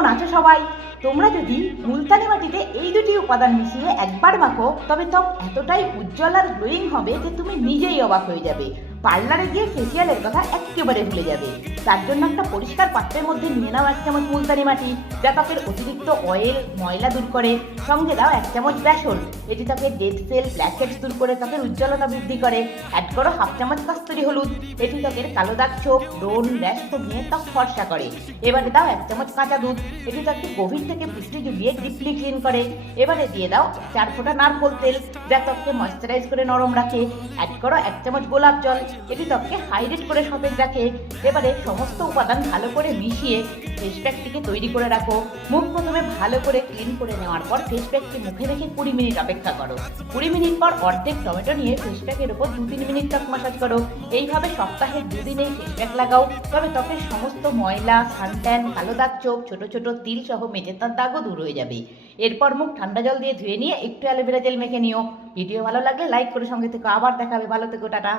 কেমন আছো সবাই? তোমরা যদি মুলতানি মাটিতে এই দুটি উপাদান মিশিয়ে একবার মাখো তবে ত্বক এতটাই উজ্জ্বল আর গ্লোয়িং হবে যে তুমি নিজেই অবাক হয়ে যাবে। পার্লারে গিয়ে ফেসিয়ালের কথা একেবারে ভুলে যাবে। তার জন্য একটা পরিষ্কার পাত্রের মধ্যে নিয়ে নাও 1 চামচ মুলতানি মাটি, যা ত্বকের অতিরিক্ত অয়েল ময়লা দূর করে। সঙ্গে দাও 1 চামচ বেসন, এটি ত্বকের ডেড সেল ব্ল্যাকহেডস দূর করে ত্বকের উজ্জ্বলতা বৃদ্ধি করে। অ্যাড করো 1/2 চামচ কস্তুরি হলুদ, এটি ত্বকের কালো দাগ ছোপ ব্রণ র্যাশ কমিয়ে ত্বক ফর্সা করে। এবারে দাও 1 চামচ কাঁচা দুধ, এটি ত্বককে গভীর থেকে পুষ্টি জুগিয়ে ডিপলি ক্লিন করে। এবারে দিয়ে দাও 4 ফোঁটা নারকোল তেল, যা ত্বককে ময়েশ্চারাইজ করে নরম রাখে। অ্যাড করো 1 চামচ গোলাপ জল, এটি ত্বককে হাইড্রেট করে সতেজ রাখে। এবারে সমস্ত উপাদান ভালো করে মিশিয়ে ফেস প্যাকটিকে তৈরি করে রাখো। মুখ প্রথমে ভালো করে ক্লিন করে নেওয়ার পর ফেস প্যাকটি মুখে রেখে 20 মিনিট অপেক্ষা করো। 20 মিনিট পর অর্ধেক টমেটো নিয়ে ফেস প্যাকের উপর 2-3 মিনিট ত্বক ম্যাসাজ করো। এইভাবে সপ্তাহে 2 দিন এই ফেস প্যাক লাগাও, তবে ত্বকের সমস্ত ময়লা, সানট্যান, কালো দাগ ছোপ, ছোট ছোট তিল সহ মেচের দাগও দূর হয়ে যাবে। এরপর মুখ ঠান্ডা জল দিয়ে ধুয়ে নিয়ে একটু অ্যালোভেরা জেল মেখে নিও। ভিডিও ভালো লাগলে লাইক করে সঙ্গে থেকে আবার দেখাবে। ভালো থেকো, টাটা।